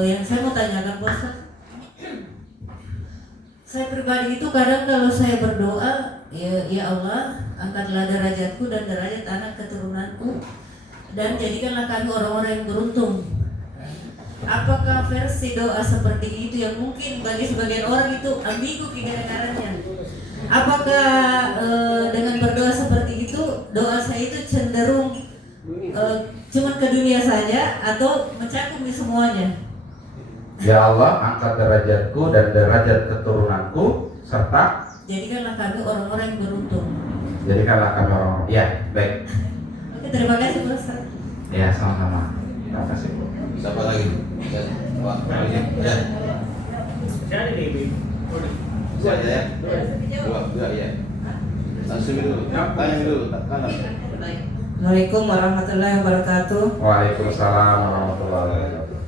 Yang saya mau tanyakan Pak Ustaz, saya pribadi itu kadang kalau saya berdoa, ya Allah, angkatlah derajatku dan derajat anak keturunanku, dan jadikanlah kami orang-orang yang beruntung. Apakah versi doa seperti itu yang mungkin bagi sebagian orang itu ambigu kedengarannya? Apakah dengan berdoa seperti itu, doa saya itu cenderung cuma ke dunia saja atau mencakup semuanya? Ya Allah, angkat derajatku dan derajat keturunanku serta jadikanlah kami orang-orang yang beruntung. Jadikanlah kami orang. Ya, baik. Oke, terima kasih Pak Ustaz. Ya, sama-sama. Terima kasih Bu. Siapa lagi? Ya. Saya di BB. Dua aja ya. Dua ya. Langsung dulu. Tanya dulu. Kanan. Assalamualaikum warahmatullahi wabarakatuh. Waalaikumsalam warahmatullahi wabarakatuh.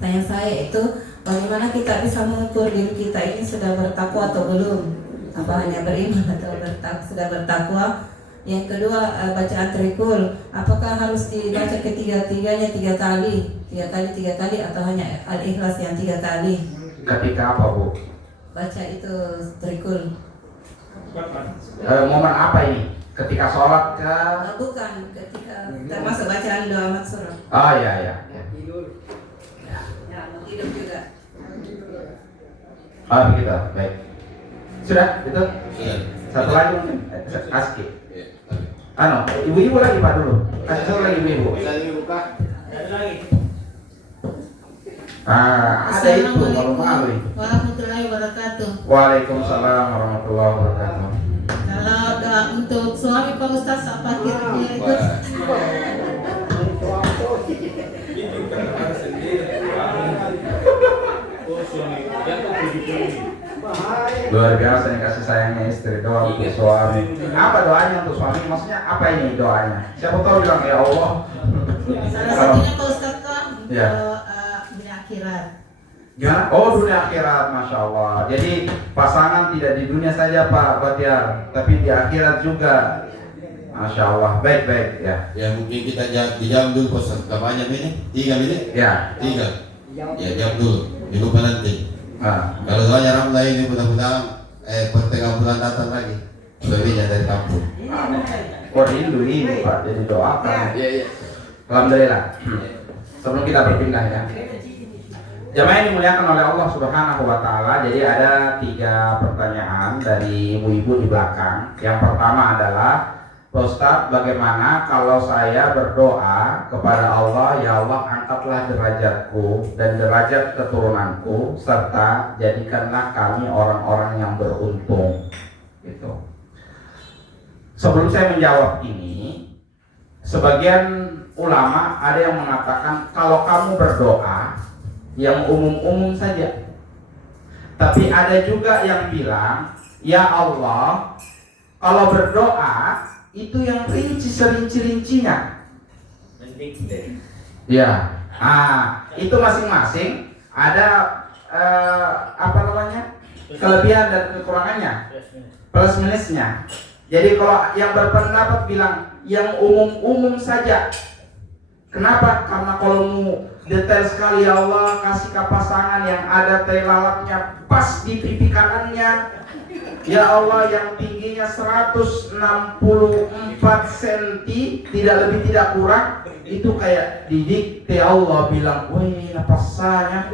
Tanya saya itu, bagaimana kita bisa mengukur diri kita ini sudah bertakwa atau belum? Apa hanya beriman atau sudah bertakwa? Yang kedua, bacaan trikul, apakah harus dibaca ketiga-tiganya 3 kali atau hanya al-ikhlas yang 3 kali? Ketika apa Bu? Baca itu trikul. Momen apa ini? Ketika sholat kah? Bukan, ketika termasuk bacaan doa maksurah. Oh ya. Ya, hidup juga. Oh begitu, baik. Sudah, itu. Sudah. Satu lagi mungkin, aski. Iya. Ibu-ibu lagi Pak dulu. Kasih satu lagi ibu-ibu. Bisa dibuka. Ada lagi. Ada itu malu-malu itu. Warahmatullahi wabarakatuh. Waalaikumsalam warahmatullahi wabarakatuh. Kalau doa untuk suami Pak Ustaz apa kira-kira itu? Luar biasa nih kasih sayangnya istri, doa untuk suami. Apa doanya untuk suami? Maksudnya apa ini doanya? Siapa tahu bilang ya Allah. Salah satunya Pak Ustaz kan untuk Ya. dunia akhirat. Gimana? Oh dunia akhirat, masya Allah. Jadi pasangan tidak di dunia saja Pak Batiar, tapi di akhirat juga. Masya Allah. Baik ya. Ya mungkin kita dijawab dulu Pak. Kapannya ini? 3 menit? Ya. 3. Ya jawab dulu. Lupa nanti. Kalau doanya Ramla ini mudah-mudahan pertengahan bulan datang lagi. Suaminya dari kampung. Oh rindu ini Pak, jadi doakan. Iya. Alhamdulillah. Sebelum kita berpindah ya. Jamaah yang dimuliakan oleh Allah Subhanahu wa taala, jadi ada 3 pertanyaan dari ibu-ibu di belakang. Yang pertama adalah, Pak Ustadz, bagaimana kalau saya berdoa kepada Allah, ya Allah angkatlah derajatku dan derajat keturunanku serta jadikanlah kami orang-orang yang beruntung. Gitu. Sebelum saya menjawab ini, sebagian ulama ada yang mengatakan kalau kamu berdoa yang umum-umum saja. Tapi ada juga yang bilang, ya Allah, kalau berdoa itu yang rinci serinci-rincinya. Ya, itu masing-masing ada kelebihan dan kekurangannya, plus minusnya. Jadi kalau yang berpendapat bilang yang umum-umum saja. Kenapa? Karena kalau mau detail sekali, ya Allah kasih ke pasangan yang ada telalatnya pas di pipi kanannya. Ya Allah yang tingginya 164 cm, tidak lebih tidak kurang. Itu kayak didikte Allah bilang, wih napasannya.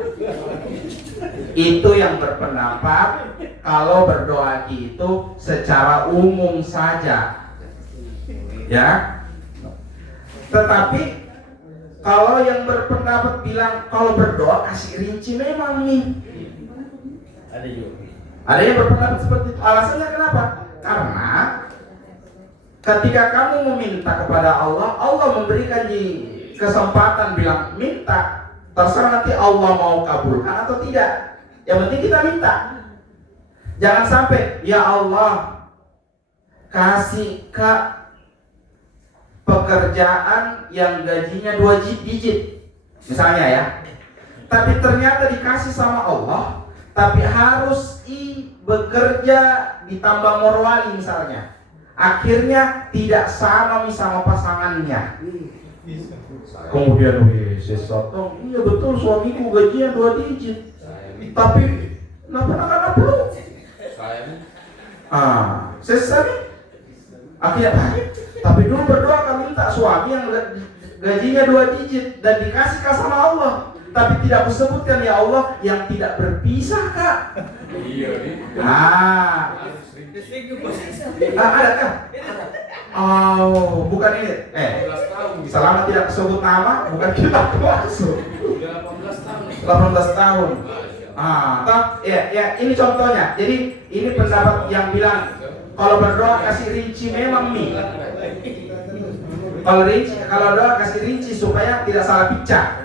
Itu yang berpendapat kalau berdoa itu secara umum saja. Ya. Tetapi kalau yang berpendapat bilang kalau berdoa kasih rinci, memang nih. Ada juga. Ada yang berpendapat seperti itu. Alasannya kenapa? Karena ketika kamu meminta kepada Allah, Allah memberikan kesempatan bilang minta. Terserah nanti Allah mau kabulkan atau tidak. Yang penting kita minta. Jangan sampai, ya Allah kasih pekerjaan yang gajinya 2 digit misalnya ya, tapi ternyata dikasih sama Allah, tapi harus bekerja di tambang Morowali misalnya, akhirnya tidak sama sama pasangannya. Kemudian sesotong, iya betul suamiku gajinya 2 digit, tapi kenapa belum? Sesat nih. Akhirnya tapi dulu berdoa kami minta suami yang gajinya 2 digit dan dikasih sama Allah, tapi tidak kusebutkan ya Allah yang tidak berpisah kak. Ada kan? Oh, bukan ini. Selama tidak disebut nama, bukan kita masuk. 18 tahun. Ya, ini contohnya. Jadi ini pendapat yang bilang kalau berdoa kasih rinci memang nih. Kalau doa kasih rinci supaya tidak salah bicara.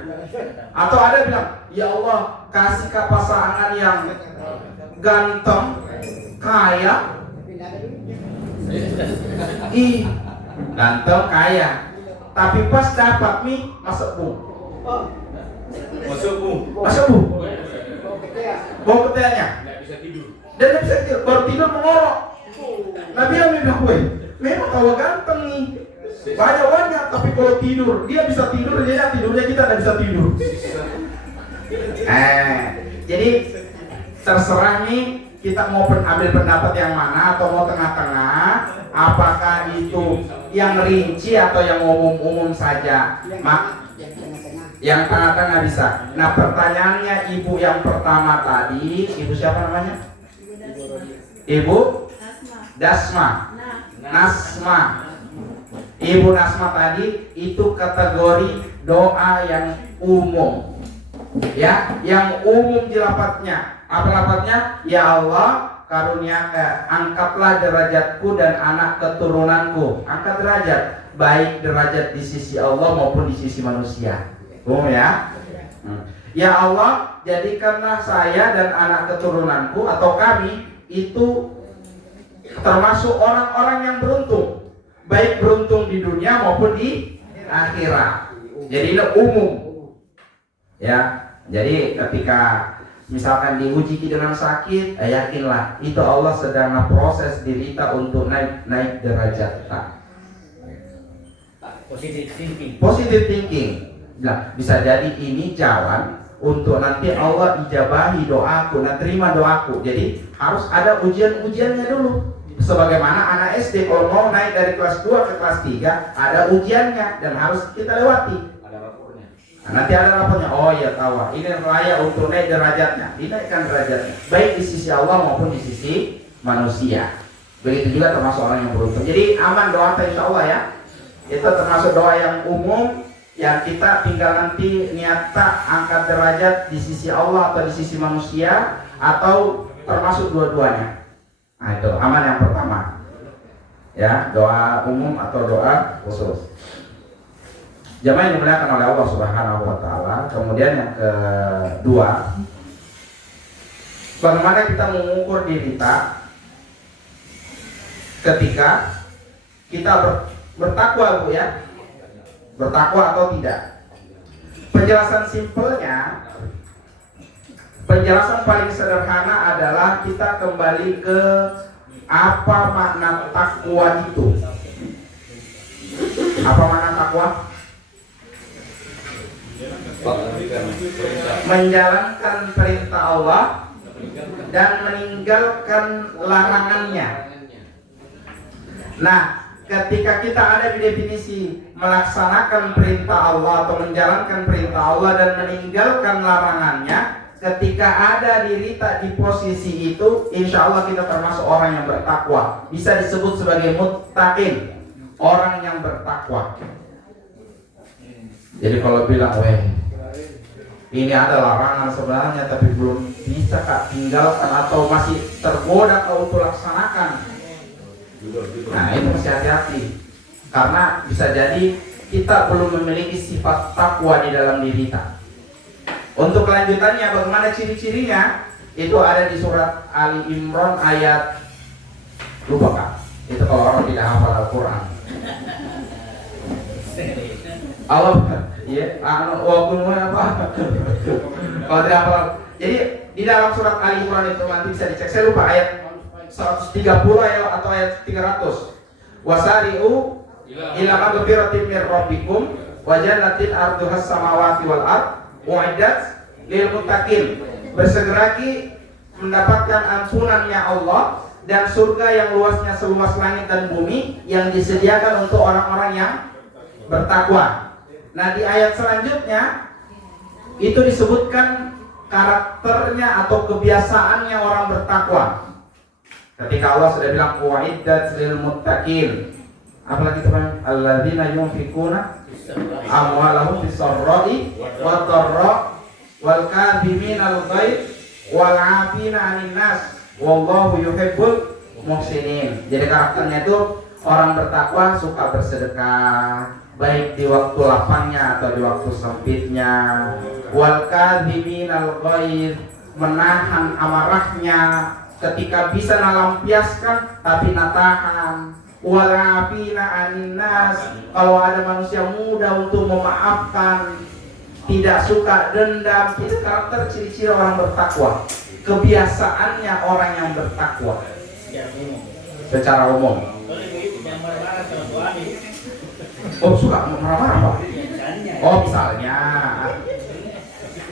Atau ada bilang, ya Allah kasih ke pasangan yang ganteng, kaya, ganteng kaya, tapi pas dapat mie masuk bu, bau keteanya, dan nggak bisa tidur, baru tidur mengorok. Nabi yang bilang gue, memang kau ganteng nih, banyak, tapi kalau tidur dia bisa tidur, dia tidurnya kita nggak bisa tidur. Jadi terserah nih kita mau ambil pendapat yang mana atau mau tengah-tengah, apakah itu yang rinci atau yang umum-umum saja. Yang tengah-tengah bisa. Nah pertanyaannya ibu yang pertama tadi, ibu siapa namanya? Ibu Dasma. Nasma. Ibu Nasma tadi itu kategori doa yang umum. Ya, yang umum di lafadznya. Apa lafadznya? Ya Allah, angkatlah derajatku dan anak keturunanku. Angkat derajat, baik derajat di sisi Allah maupun di sisi manusia. Ya. Ya Allah, jadikanlah saya dan anak keturunanku atau kami itu termasuk orang-orang yang beruntung, baik beruntung di dunia maupun di akhirat. Jadi ini umum. Ya. Jadi ketika misalkan diuji dengan sakit, yakinlah itu Allah sedang proses diri kita untuk naik derajat kita. Positive thinking. Nah, bisa jadi ini jalan untuk nanti Allah ijabahi doaku, terima doaku. Jadi harus ada ujian-ujiannya dulu. Sebagaimana anak SD kalau mau naik dari kelas 2 ke kelas 3 ada ujiannya dan harus kita lewati. Nanti ada rapornya, oh ya tahu, ini layak untuk naik derajatnya, dinaikkan derajatnya, baik di sisi Allah maupun di sisi manusia. Begitu juga termasuk orang yang beruntung. Jadi aman doa insya Allah ya. Itu termasuk doa yang umum yang kita tinggal nanti niata angkat derajat di sisi Allah atau di sisi manusia atau termasuk dua-duanya. Nah itu aman yang pertama. Ya, doa umum atau doa khusus. Jamaah yang dimuliakan oleh Allah Subhanahu wa taala. Kemudian yang kedua, bagaimana kita mengukur diri kita ketika kita bertakwa, Bu ya? Bertakwa atau tidak? Penjelasan simpelnya, penjelasan paling sederhana adalah kita kembali ke apa makna takwa itu. Apa makna takwa? Menjalankan perintah Allah dan meninggalkan larangannya. Nah, ketika kita ada di definisi melaksanakan perintah Allah atau menjalankan perintah Allah dan meninggalkan larangannya, ketika ada diri tak di posisi itu, insya Allah kita termasuk orang yang bertakwa. Bisa disebut sebagai muttaqin, orang yang bertakwa. Jadi kalau bilang, ini ada larangan sebenarnya tapi belum bisa kak tinggalkan atau masih tergoda kau untuk laksanakan. Nah itu masih hati-hati karena bisa jadi kita belum memiliki sifat takwa di dalam diri kita. Untuk kelanjutannya bagaimana ciri-cirinya itu ada di surat Ali Imran ayat lupa kak. Itu kalau orang tidak hafal Al-Quran. Allah ya, apa? Kalau tidak hafal. Jadi di dalam surat Ali Imran itu nanti bisa dicek. Saya lupa ayat 130 ayat atau ayat 300. Wasari'u ila magfiratin mir rabbikum wa jannatin arduhas samawati wal ard uiddat lil muttaqin. Bersegera mendapatkan ampunannya Allah dan surga yang luasnya seluas langit dan bumi yang disediakan untuk orang-orang yang bertakwa. Nah, di ayat selanjutnya itu disebutkan karakternya atau kebiasaannya orang bertakwa. Ketika Allah sudah bilang uiddat lil muttaqin, apalagi teman, alladzina yunfikuna amwalahum bis-sarra'i wad-dharra wal kadhiminal ghaidh wal 'afina 'anil nas wallahu yuhibbul muhsinin. Jadi karakternya itu orang bertakwa suka bersedekah, baik di waktu lapangnya atau di waktu sempitnya. Wal kadhiminal ghaidh, menahan amarahnya ketika bisa nalampiaskan tapi natahan. Wal 'afina 'anil nas, kalau ada manusia mudah untuk memaafkan, tidak suka dendam. Itu karakter ciri-ciri orang bertakwa. Kebiasaannya orang yang bertakwa secara umum. Kalau begitu jangan marah-marah sama suami. Oh, suka marah-marah Pak? Oh, misalnya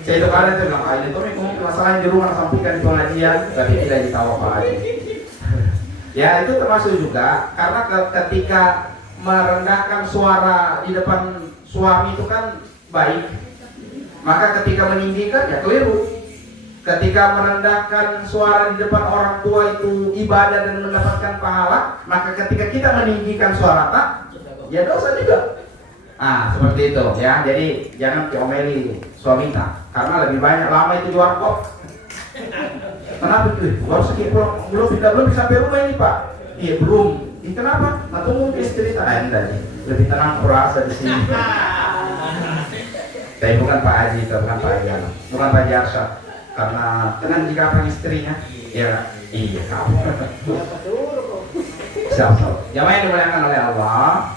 saya itu kalian itu bilang, ini tuh ngomong masalah yang di rumah sampaikan di pengajian, tapi tidak ditawa Pak Haji. Ya, itu termasuk juga karena ketika merendahkan suara di depan suami itu kan baik, maka ketika meninggikan ya keliru. Ketika merendahkan suara di depan orang tua itu ibadah dan mendapatkan pahala, maka ketika kita meninggikan suara tak, ya dosa juga. Nah, seperti itu ya. Jadi jangan diomeli suami tak, karena lebih banyak lama itu di warkop. Kenapa tuh? Baru sekitar belum bisa sampai rumah ini Pak. Iya belum. Ini kenapa? Nah, tunggu istri tak ada nih. Lebih tenang perasa di sini. Tapi bukan Pak Haji, bukan Pak Haji, bukan Pak Haji Arsyad. Karena tenang jika apa istrinya, ya iya kamu. Siapa? Jamaah yang dimuliakan oleh Allah.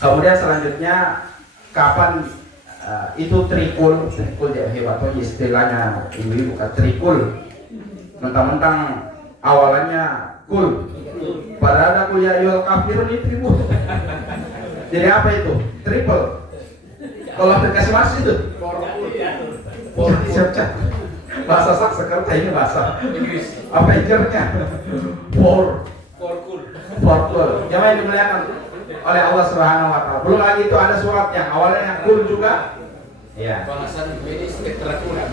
Kemudian selanjutnya kapan itu trikul ya hebat tuh istilahnya ibu bukan trikul. Mentang-mentang awalannya kul, padahal ada kuliah yul kafirun itu trikul. Jadi apa itu? Triple. Kalau aplikasi masuk itu siap-siap bahasa Sanskerta ini bahasa Avengernya Forkul. Jamaah yang dimuliakan oleh Allah Subhanahu wa taala. Belum lagi itu ada surat yang awalnya yang kul juga. Ya. Bahasan medis literatura.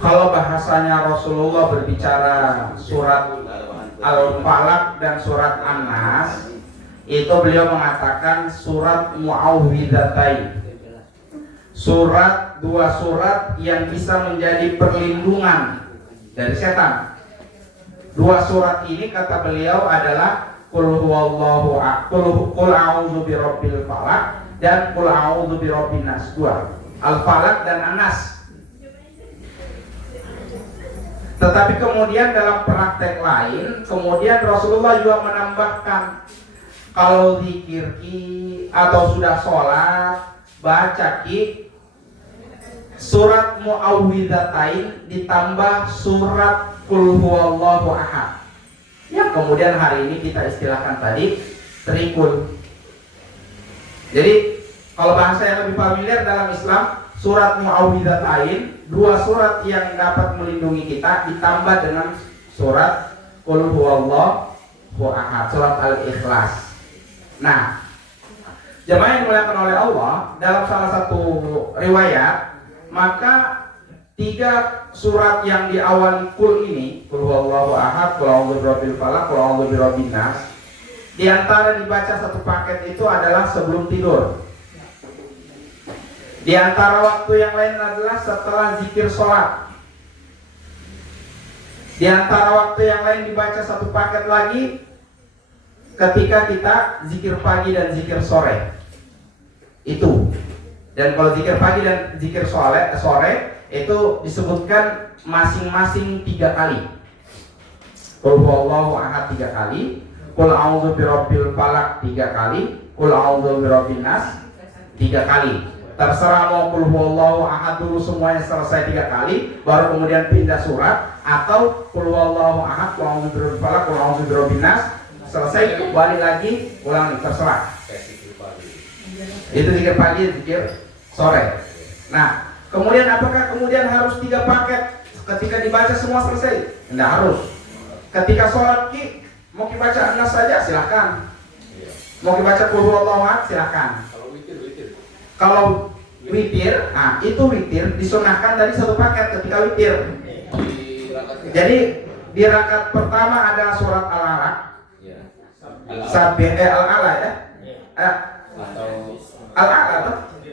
Kalau bahasanya Rasulullah berbicara surat Al-Falaq dan surat An-Nas, itu beliau mengatakan surat Muawwidzatain. Dua surat yang bisa menjadi perlindungan dari setan. Dua surat ini kata beliau adalah Qul huwallahu ahad, Qul a'udzu birabbil falaq dan Qul a'udzu birabbin nas. Dua, Al-Falaq dan An-Nas. Tetapi kemudian dalam praktek lain, kemudian Rasulullah juga menambahkan kalau zikir atau sudah sholat baca surat Muawwidzatain ditambah surat Qul huwallahu ahad. Yang kemudian hari ini kita istilahkan tadi trikul. Jadi kalau bahasa yang lebih familiar dalam Islam, surat Muawwidzatain, dua surat yang dapat melindungi kita ditambah dengan surat Qul huwallahu ahad, surat Al-Ikhlas. Nah, jemaah yang dimuliakan oleh Allah, dalam salah satu riwayat, maka tiga surat yang di awal kul ini, Qul huwallahu ahad, Qul a'udzu birabbil falaq, Qul a'udzu birabbin nas, di antara dibaca satu paket itu adalah sebelum tidur. Di antara waktu yang lain adalah setelah zikir sholat. Di antara waktu yang lain dibaca satu paket lagi ketika kita zikir pagi dan zikir sore. Itu. Dan kalau zikir pagi dan zikir sore itu disebutkan masing-masing 3 kali. Qul huwallahu ahad 3 kali, Qul a'udzu birabbil falaq 3 kali, Qul a'udzu birabbin nas 3 kali. Terserah mau Qul huwallahu ahad dulu semuanya selesai 3 kali, baru kemudian pindah surat, atau Qul huwallahu ahad, Qul a'udzu birabbil falaq, Qul a'udzu birabbin nas selesai kembali lagi ulangi, terserah. Itu zikir pagi, zikir sore. Nah, kemudian apakah kemudian harus 3 paket ketika dibaca semua selesai? Tidak harus. Ketika sholat mau dibaca An-Nas saja silahkan. Mau dibaca Qul Huwallahu Ahad silahkan. Kalau witir, itu witir disunahkan dari 1 paket ketika witir. Jadi di rakaat pertama ada surat Al-Alaq, Al-Ala ya,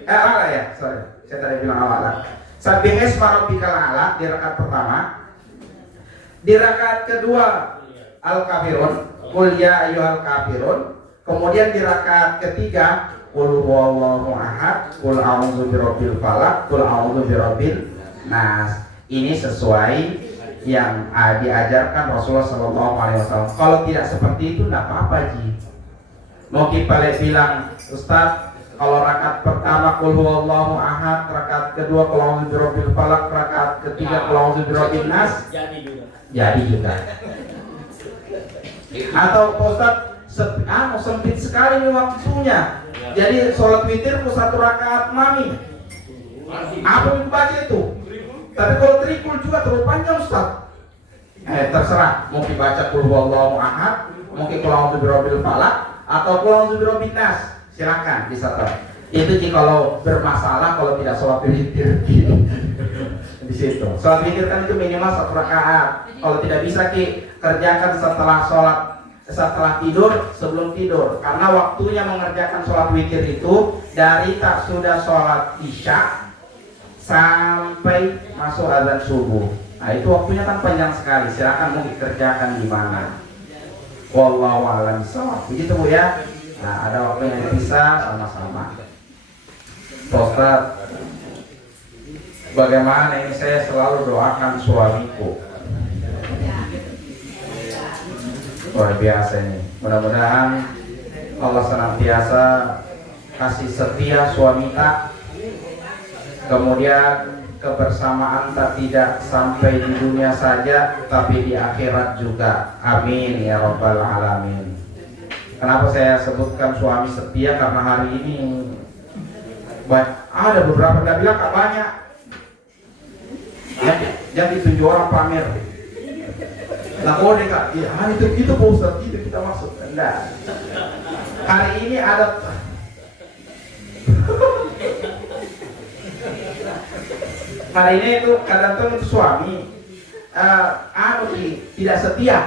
Al-Ala ya, sorry, saya tadi bilang Al-Ala. Sabbih isma rabbikal a'la di rakaat pertama. Di rakaat kedua Al-Kafirun, Qul ya ayyuhal kafirun. Kemudian di rakaat ketiga Qul huwallahu ahad, Qul a'udzu birabbil falaq, Qul a'udzu birabbin nas. Ini sesuai yang diajarkan Rasulullah SAW. Kalau tidak seperti itu tidak apa-apa Ji. Mau kita bilang Ustaz, kalau rakaat pertama Qul huwallahu ahad, rakaat kedua Qul a'udzu birabbil falaq, rakaat ketiga Qul a'udzu birabbin nas, jadi juga. Atau Ustaz sempit sekali nih waktunya. Jadi sholat witir 1 rakaat mami. Apa yang baca itu? Tapi kalau trikul juga terlalu panjang Ustaz. Terserah. Mau dibaca Qul huwallahu ahad, mungkin Qul a'udzu birabbil falaq atau Qul a'udzu birabbin nas. Silakan disetor. Itu jika kalau bermasalah kalau tidak sholat witir di situ. Sholat witir kan itu minimal 1 rakaat. Kalau tidak bisa kerjakan setelah tidur, sebelum tidur, karena waktunya mengerjakan sholat witir itu dari tak sudah sholat isya sampai masuk azan subuh. Nah itu waktunya kan panjang sekali. Silakan mau dikerjakan di mana. Wallahu a'lam bishawab. Begitu Bu ya. Nah ada waktu yang bisa sama-sama. Ustaz, bagaimana ini saya selalu doakan suamiku. Luar biasa ini. Mudah-mudahan Allah senantiasa kasih setia suami tak, kemudian kebersamaan tak tidak sampai di dunia saja tapi di akhirat juga. Amin ya rabbal alamin. Kenapa saya sebutkan suami setia? Karena hari ini ada beberapa, nggak bilang kak banyak yang ditunjuk orang pamer. Nah boleh kak, ya, itu Pak Ustaz, itu kita maksud. Enggak. Hari ini ada hari ini itu kadang-kadang itu suami tidak setia.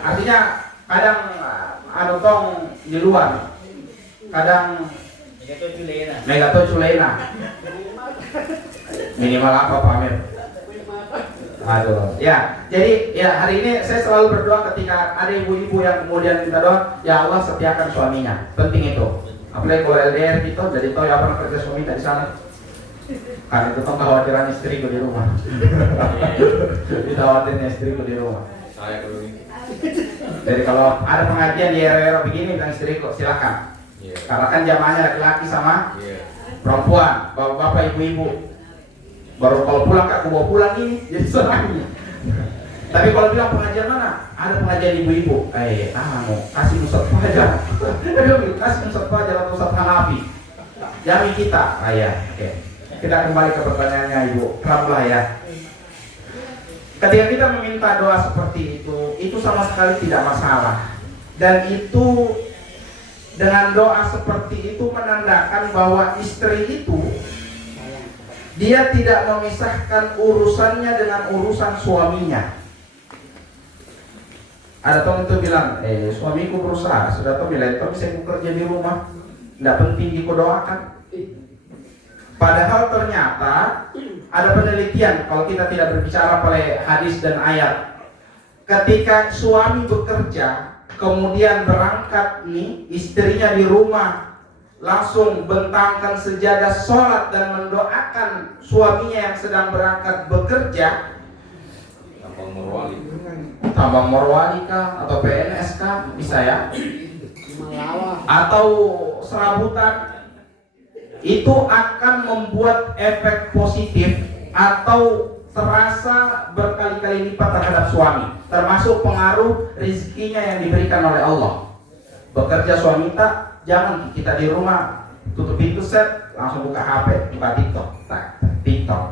Artinya kadang di luar, kadang Megato Culena. Minimal apa pamer? Aduh, ya. Jadi ya hari ini saya selalu berdoa ketika ada ibu-ibu yang kemudian minta doa, ya Allah setiakan suaminya. Penting itu. Apalagi kalau LDR gitu, jadi tahu ya apa kerja suami di sana. Karena itu kan kekhawatiran istriku di rumah. Dikhawatirnya istriku di rumah. Jadi kalau ada pengajian di era-era begini bilang istriku silakan. Karena kan jamaahnya laki-laki sama perempuan, bapak-bapak, ibu-ibu. Baru kalau pulang kak, aku bawa pulang ini jadi serangnya. Tapi kalau bilang pengajian mana? Ada pengajian ibu-ibu. Kasih Ustaz Fajar. Kasih Ustaz Fajar atau Ustaz Hanafi. Jamin kita. Oke. Kita kembali ke pertanyaannya Ibu. Pramulah ya. Ketika kita meminta doa seperti itu sama sekali tidak masalah. Dan itu dengan doa seperti itu menandakan bahwa istri itu dia tidak memisahkan urusannya dengan urusan suaminya. Ada teman itu bilang, suamiku berusaha, sudah tahu bilang, tapi saya kerja di rumah, tidak penting dikodoakan. Padahal ternyata ada penelitian, kalau kita tidak berbicara pada hadis dan ayat, ketika suami bekerja, kemudian berangkat istrinya di rumah, langsung bentangkan sejadah sholat dan mendoakan suaminya yang sedang berangkat bekerja. Tambang morwali kah atau PNS kah bisa ya, atau serabutan, itu akan membuat efek positif atau terasa berkali-kali lipat terhadap suami, termasuk pengaruh rezekinya yang diberikan oleh Allah. Bekerja suami tak Jangan kita di rumah tutup pintu set, langsung buka HP, buka TikTok, TikTok.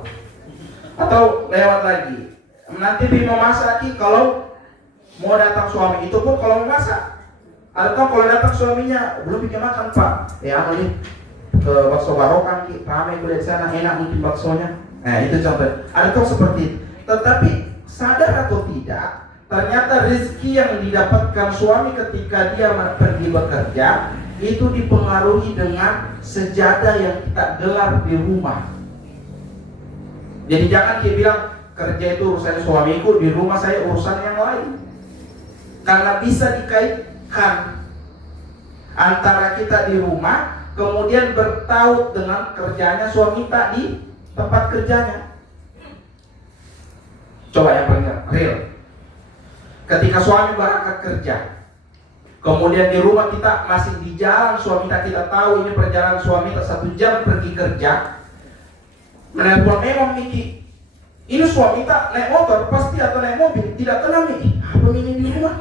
Atau lewat lagi. Nanti mau masak lagi, kalau mau datang suami itu pun kalau mau masak. Atau kalau datang suaminya belum bikin makan Pak, ya nih ke bakso barokan ki, ramai gue di sana, enak mungkin baksonya. Nah itu contoh. Ada tuh seperti itu. Tetapi sadar atau tidak, ternyata rezeki yang didapatkan suami ketika dia pergi bekerja itu dipengaruhi dengan sejadah yang kita gelar di rumah. Jadi jangan dia bilang kerja itu urusan suamiku, di rumah saya urusan yang lain. Karena bisa dikaitkan antara kita di rumah kemudian bertaut dengan kerjanya suami tak di tempat kerjanya. Coba yang paling real. Ketika suami berangkat kerja, kemudian di rumah kita masih di jalan suami kita tahu ini perjalanan suami 1 jam pergi kerja. Menelpon memang Miki, ini suami tak naik motor pasti atau naik mobil, tidak kenal Miki. Apa ini di rumah?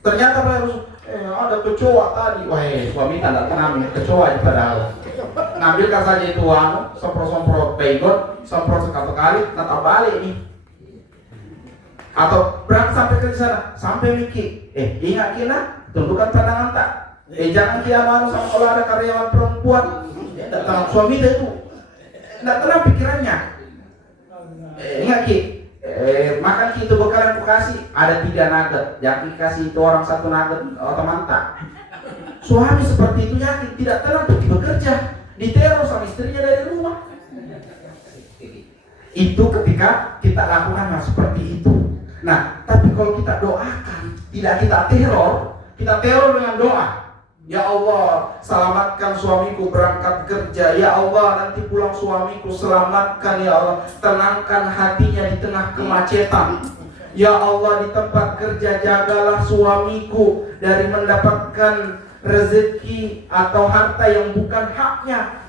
Ternyata baru ada kecoa tadi. Wah, suami tak kenal kecoa aja padahal. Ngambilkan saja itu semprot baygon, semprot sekali, tetap balik nih. Atau berangkat sampai ke sana, sampai Miki. Ingat kina, tundukkan pandangan tak. Jangan dia sama kalau ada karyawan perempuan, datang suami dia itu, tidak tenang pikirannya. Ingat Ki, makan Ki itu bekalan kasih, ada 3 nugget, jangan kasih itu orang 1 nugget atau mantap. Suami seperti itu yakin tidak tenang pergi bekerja, diteror sama istrinya dari rumah. Itu ketika kita lakukan hal seperti itu. Nah, tapi kalau kita doakan, tidak kita teror dengan doa. Ya Allah, selamatkan suamiku berangkat kerja. Ya Allah, nanti pulang suamiku selamatkan. Ya Allah, tenangkan hatinya di tengah kemacetan. Ya Allah, di tempat kerja jagalah suamiku dari mendapatkan rezeki atau harta yang bukan haknya.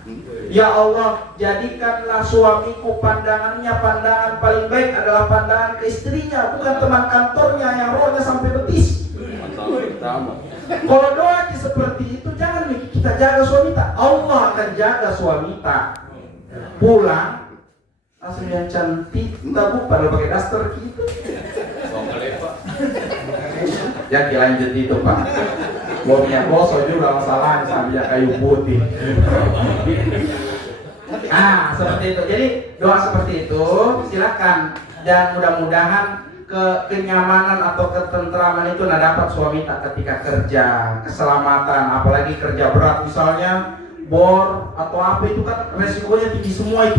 Ya Allah, jadikanlah suamiku pandangannya pandangan paling baik adalah pandangan ke istrinya, bukan teman kantornya yang rohnya sampai betis. Kalau doa seperti itu, jangan kita jaga suami tak, Allah akan jaga suami tak. Pulang langsung yang cantik, tak padahal pakai daster gitu. Ya lanjut itu Pak. Bomnya gosok juga masalahnya sambil kayu putih. Seperti itu. Jadi doa seperti itu silakan, dan mudah-mudahan kenyamanan atau ketentraman itu dapat suami tak ketika kerja, keselamatan, apalagi kerja berat misalnya bor atau apa itu kan resikonya tinggi semua itu.